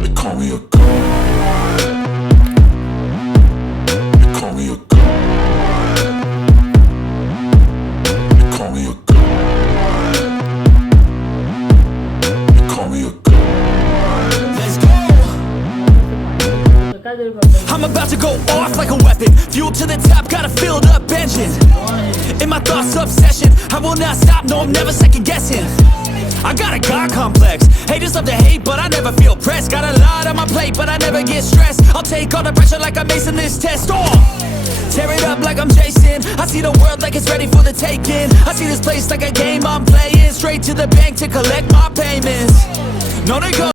They call me a god. They call me a god. They call me a god. They call me a god. Let's go. I'm about to go off like a weapon. Fuel to the top, got a filled up engine. In my thoughts, obsession. I will not stop, no, I'm never second guessing. I got a God complex. Haters love to hate, but I never feel pressed. Got a lot on my plate, but I never get stressed. I'll take all the pressure like I'm acing this test. Tear it up like I'm Jason. I see the world like it's ready for the taking. I see this place like a game I'm playing. Straight to the bank to collect my payments. No, they go